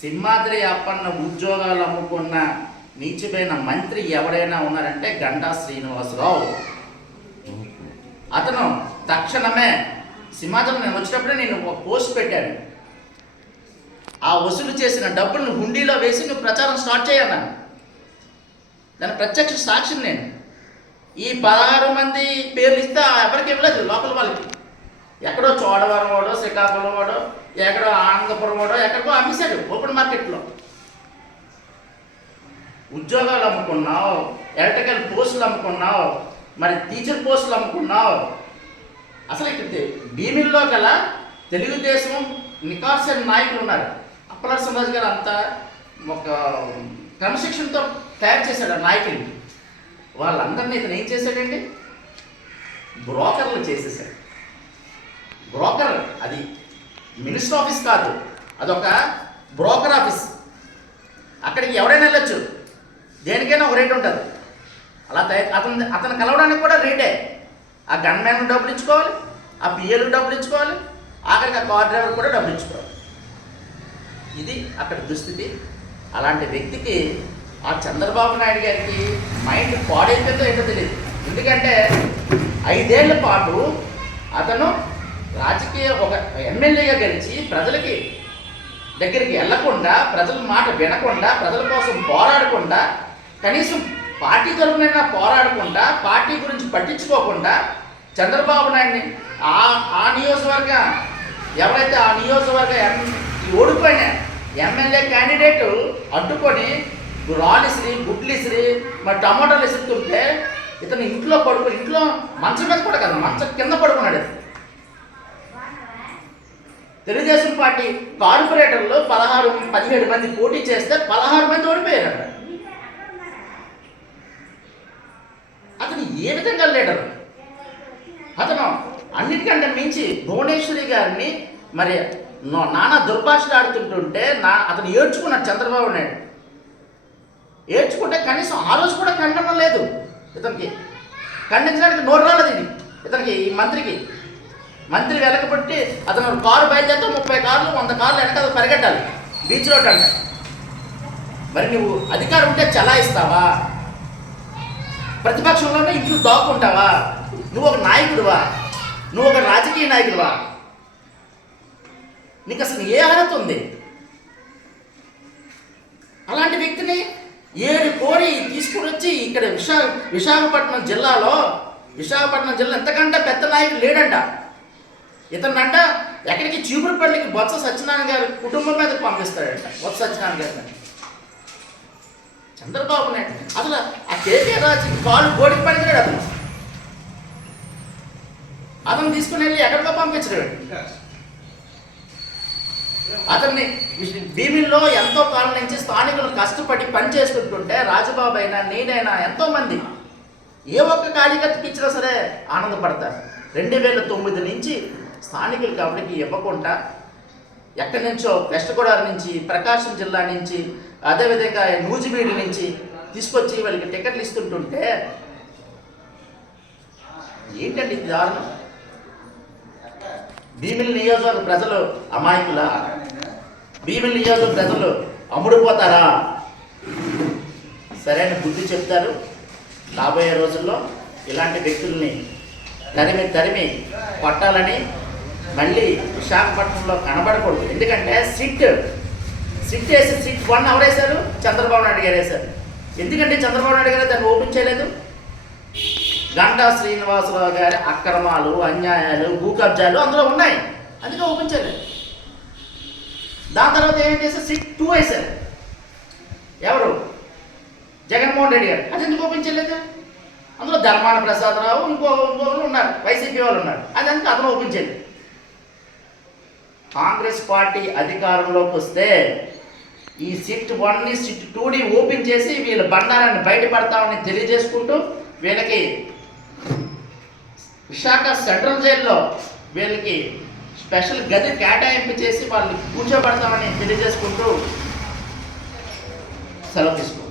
సింహాద్రి అప్పన్న ఉద్యోగాలు అమ్ముకున్న నీచిపోయిన మంత్రి ఎవరైనా ఉన్నారంటే గంటా శ్రీనివాసరావు. అతను తక్షణమే సింహాచలం నేను వచ్చినప్పుడే నేను ఒక పోస్ట్ పెట్టాను. ఆ వసూలు చేసిన డబ్బులను హుండీలో వేసి నువ్వు ప్రచారం స్టార్ట్ చేయన్నాను దాని ప్రత్యక్ష సాక్షిని నేను. ఈ పదహారు మంది పేర్లు ఇస్తే ఎవరికి ఇవ్వలేదు లోపల వాళ్ళకి. ఎక్కడో చోడవరం వాడో శ్రీకాకుళం వాడో ఎక్కడో ఆనందపురం వాడో ఎక్కడికో అమ్మేశాడు ఓపెన్ మార్కెట్లో. ఉద్యోగాలు అమ్ముకున్నావు ఎలక్ట్రికల్ పోస్టులు అమ్ముకున్నావు మరి టీచర్ పోస్టులు అమ్ముకున్నావు. అసలు ఇక్కడ భీమిల్లో గల తెలుగుదేశం నికార్సైన నాయకులు ఉన్నారు. అప్పలర్ సుభాష్ గారు అంతా ఒక క్రమశిక్షణతో తయారు చేశాడు ఆ నాయకుల్ని వాళ్ళందరినీ ఇతను ఏం చేశాడండి? బ్రోకర్లు చేసేసాడు బ్రోకర్ అది మినిస్టర్ ఆఫీస్ కాదు. అదొక బ్రోకర్ ఆఫీస్. అక్కడికి ఎవరైనా వెళ్ళొచ్చు. దేనికైనా ఒక రేట్ ఉంటుంది. అలా తయారు అతను అతను కలవడానికి కూడా రేటే. ఆ గన్ మ్యాన్ డబ్బులు ఇచ్చుకోవాలి. ఆ పిఎల్కి డబ్బులు ఇచ్చుకోవాలి. ఆఖరికి ఆ కార్ డ్రైవర్ కూడా డబ్బులు ఇచ్చుకోవాలి. ఇది అక్కడ దుస్థితి. అలాంటి వ్యక్తికి ఆ చంద్రబాబు నాయుడు గారికి మైండ్ పాడైపోయిందో ఏంటో తెలియదు ఎందుకంటే ఐదేళ్ళ పాటు అతను రాజకీయ ఒక ఎమ్మెల్యేగా గెలిచి ప్రజలకి దగ్గరికి వెళ్ళకుండా ప్రజల మాట వినకుండా ప్రజల కోసం పోరాడకుండా కనీసం పార్టీ తరఫునైనా పోరాడకుండా పార్టీ గురించి పట్టించుకోకుండా చంద్రబాబు నాయుడిని ఆ ఆ నియోజకవర్గ ఎవరైతే ఆ నియోజకవర్గ ఎం- ఓడిపోయిన ఎమ్మెల్యే క్యాండిడేట్ అడ్డుకొని రాలిసిరి గుడ్లిసిరి మరి టమాటాలు ఇస్తుంటే ఇతను ఇంట్లో పడుకుని ఇంట్లో మంచం మీద కూడా కదా మంచం కింద పడుకున్నాడు. తెలుగుదేశం పార్టీ కార్పొరేటర్లో పదహారు పదిహేడు మంది పోటీ చేస్తే పదహారు మంది ఓడిపోయారు అతను ఏ విధంగా లీడర్? అతను అన్నిటికంటే మించి భువనేశ్వరి గారిని మరి నానా దుర్భాషలు ఆడుతుంటుంటే నా అతను ఏడ్చుకున్నాడు చంద్రబాబు నాయుడు. ఏడ్చుకుంటే కనీసం ఆ రోజు కూడా ఖండనం లేదు. ఇతనికి ఖండించడానికి నోరు రాలేదు ఇది. ఇతనికి ఈ మంత్రికి మంత్రి వెనకబట్టి అతను కారు బయలుదేరితే ముప్పై కార్లు వంద కార్లు వెనక పరిగెట్టాలి. బీచ్ రోడ్ అంట మరి నువ్వు అధికారం ఉంటే చలాయిస్తావా? ప్రతిపక్షంలోనే ఇంట్లో దాక్కుంటావా? నువ్వు ఒక నాయకుడివా? నువ్వు ఒక రాజకీయ నాయకుడివా? నీకు అసలు ఏ అర్హత ఉంది? అలాంటి వ్యక్తిని ఏడు కోరి తీసుకుని వచ్చి ఇక్కడ విశా విశాఖపట్నం జిల్లాలో విశాఖపట్నం జిల్లా ఎంతకంటే పెద్ద నాయకుడు లేడంట. ఇతనంట ఎక్కడికి చీపురుపల్లికి బొత్స సత్యనారాయణ గారి కుటుంబం మీద పంపిస్తాడంట బొత్స సత్యనారాయణ గారిని. చంద్రబాబు నాయుడు. అసలు ఆ కేకే రాజు కాలు గోడికి పడిగాడు అతను. అతను తీసుకుని వెళ్ళి ఎక్కడికో పంపించలేడు. అతన్ని భీమిల్లో ఎంతో కాలం నుంచి స్థానికులు కష్టపడి పని చేసుకుంటుంటే రాజబాబు అయినా నేనైనా ఎంతో మంది ఏ ఒక్క కార్యకర్తకి ఇచ్చినా సరే ఆనందపడతారు. రెండు వేల తొమ్మిది నుంచి స్థానికులు ఎవరికి ఇవ్వకుండా ఎక్కడి నుంచో వెస్ట్ గోదావరి నుంచి ప్రకాశం జిల్లా నుంచి అదేవిధంగా నూజివీడు నుంచి తీసుకొచ్చి వాళ్ళకి టికెట్లు ఇస్తుంటుంటే ఏంటండి ఇది దారుణం? భీమిలి నియోజకవర్గ ప్రజలు అమాయకుల? భీమిలి నియోజకవర్గ ప్రజలు అమ్ముడుపోతారా? సరైన బుద్ధి చెప్తారు. రాబోయే రోజుల్లో ఇలాంటి వ్యక్తుల్ని తరిమి తరిమి కొట్టాలని మళ్ళీ విశాఖపట్నంలో కనబడకూడదు. ఎందుకంటే సిట్ సిట్ వేసి సిట్ వన్ ఎవరేశారు? చంద్రబాబు నాయుడు గారు వేశారు. ఎందుకంటే చంద్రబాబు నాయుడు గారు దాన్ని ఓపెన్ చేయలేదు. గంటా శ్రీనివాసరావు గారి అక్రమాలు అన్యాయాలు భూ కబ్జాలు అందులో ఉన్నాయి. అందుకే ఓపెన్ చేయలేదు. దాని తర్వాత ఏం చేశారు? సిట్ టూ వేశారు. ఎవరు? జగన్మోహన్ రెడ్డి గారు. అది ఎందుకు ఓపెన్ చేయలేదు? అందులో ధర్మాన ప్రసాదరావు ఇంకో ఇంకోళ్ళు ఉన్నారు. వైసీపీ వాళ్ళు ఉన్నారు. అది అందుకు అతను ఓపెన్ చేయలేదు. కాంగ్రెస్ పార్టీ అధికారంలోకి వస్తే ఈ సిట్ వన్ని సిట్ టూని ఓపెన్ చేసి వీళ్ళ బండారాన్ని బయటపడతామని తెలియజేసుకుంటూ వీళ్ళకి విశాఖ సెంట్రల్ జైల్లో వీళ్ళకి స్పెషల్ గది కేటాయింపు చేసి వాళ్ళని కూర్చోబెడతామని తెలియజేసుకుంటూ సెలవు తీసుకుంటాం